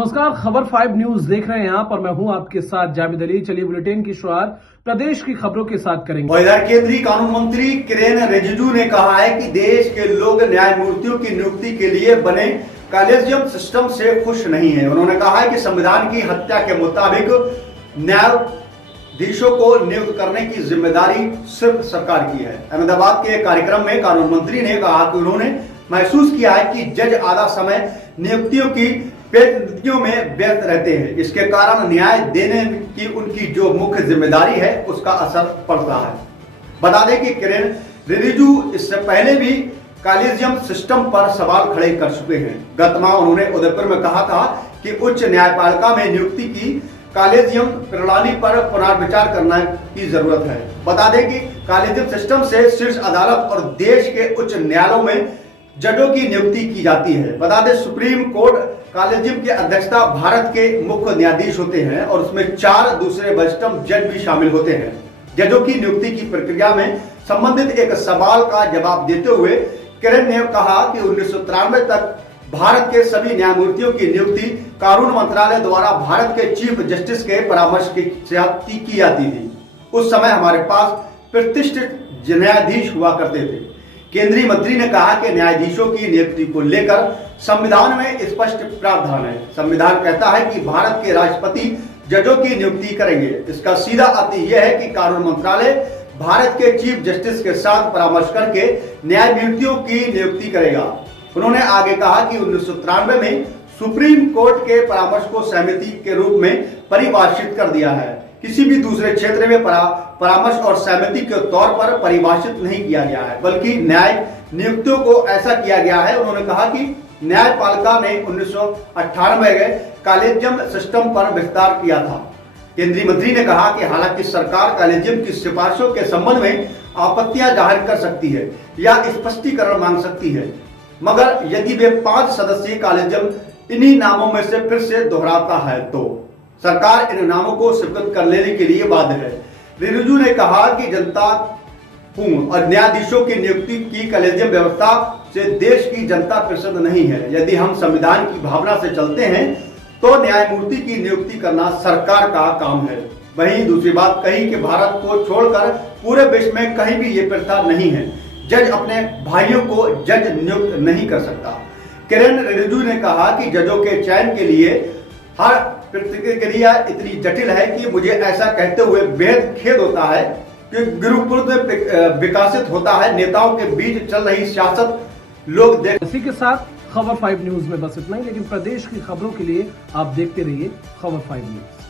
नमस्कार, खबर 5 न्यूज देख रहे हैं यहाँ पर। मैं हूँ आपके साथ जावेद अली। चलिए बुलेटिन की शुरुआत प्रदेश की खबरों के साथ करेंगे। और इधर केंद्रीय कानून मंत्री किरेन रिजिजू ने कहा है कि देश के लोग न्यायमूर्तियों की नियुक्ति के लिए बने कॉलेजियम सिस्टम से खुश नहीं है। उन्होंने कहा है कि संविधान की हत्या के मुताबिक न्यायाधीशों को नियुक्त करने की जिम्मेदारी सिर्फ सरकार की है। अहमदाबाद के कार्यक्रम में कानून मंत्री ने कहा कि उन्होंने महसूस किया है कि जज आधा समय नियुक्तियों की पेचीदगियों में व्यस्त रहते हैं। इसके कारण न्याय देने की उनकी जो मुख्य जिम्मेदारी है उसका असर पड़ रहा है। बता दें कि किरेन रिजिजू इससे पहले भी कॉलेजियम सिस्टम पर सवाल खड़े कर चुके हैं। गत माह उन्होंने उदयपुर में कहा था कि उच्च न्यायपालिका में नियुक्ति की कॉलेजियम प्रणाली पर पुनर्विचार करने की जरूरत है। बता दें कि कॉलेजियम सिस्टम से शीर्ष अदालत और देश के उच्च न्यायालयों में जजों की नियुक्ति की जाती है। बता दें सुप्रीम कोर्ट कॉलेजियम की अध्यक्षता भारत के मुख्य न्यायाधीश होते हैं और उसमें 4 दूसरे वरिष्ठतम जज भी शामिल होते हैं। जजों की नियुक्ति की प्रक्रिया में संबंधित एक सवाल का जवाब देते हुए किरेन ने कहा कि 1993 तक भारत के सभी न्यायमूर्तियों की नियुक्ति कानून मंत्रालय द्वारा भारत के चीफ जस्टिस के परामर्श की जाती थी। उस समय हमारे पास प्रतिष्ठित न्यायाधीश हुआ करते थे। केंद्रीय मंत्री ने कहा कि न्यायाधीशों की नियुक्ति को लेकर संविधान में स्पष्ट प्रावधान है। संविधान कहता है कि भारत के राष्ट्रपति जजों की नियुक्ति करेंगे। इसका सीधा अर्थ यह है कि कानून मंत्रालय भारत के चीफ जस्टिस के साथ परामर्श करके न्यायमूर्तियों की नियुक्ति करेगा। उन्होंने आगे कहा कि 1993 में सुप्रीम कोर्ट के परामर्श को सहमति के रूप में परिभाषित कर दिया है। किसी भी दूसरे क्षेत्र में परामर्श और सहमति के तौर पर परिभाषित नहीं किया गया है, बल्कि न्याय नियुक्तियों को ऐसा किया गया है। उन्होंने कहा कि न्यायपालिका ने 1998 में कॉलेजियम सिस्टम पर विस्तार किया था। केंद्रीय मंत्री ने कहा कि हालांकि सरकार कॉलेजियम की सिफारिशों के संबंध में आपत्तियां जाहिर कर सकती है या स्पष्टीकरण मांग सकती है, मगर यदि वे 5 सदस्यीय कॉलेजियम इन्हीं नामों में से फिर से दोहराता है तो सरकार इन नामों को स्वीकृत कर लेने के लिए बाध्य है। रिजिजू ने कहा कि जनता हूं और न्यायाधीशों की नियुक्ति की कॉलेजियम व्यवस्था से देश की जनता प्रसन्न नहीं है। यदि हम संविधान की भावना से चलते हैं तो न्यायमूर्ति की नियुक्ति करना सरकार का काम है। वहीं दूसरी बात कही कि भारत को छोड़कर पूरे विश्व में कहीं भी ये प्रथा नहीं है। जज अपने भाइयों को जज नियुक्त नहीं कर सकता। किरेन रिजिजू ने कहा कि जजों के चयन के लिए हर प्रक्रिया इतनी जटिल है कि मुझे ऐसा कहते हुए बेहद खेद होता है कि गुरुकुल में विकसित होता है। नेताओं के बीच चल रही सियासत लोग देख। इसी के साथ खबर 5 न्यूज में बस इतना ही, लेकिन प्रदेश की खबरों के लिए आप देखते रहिए खबर 5 न्यूज।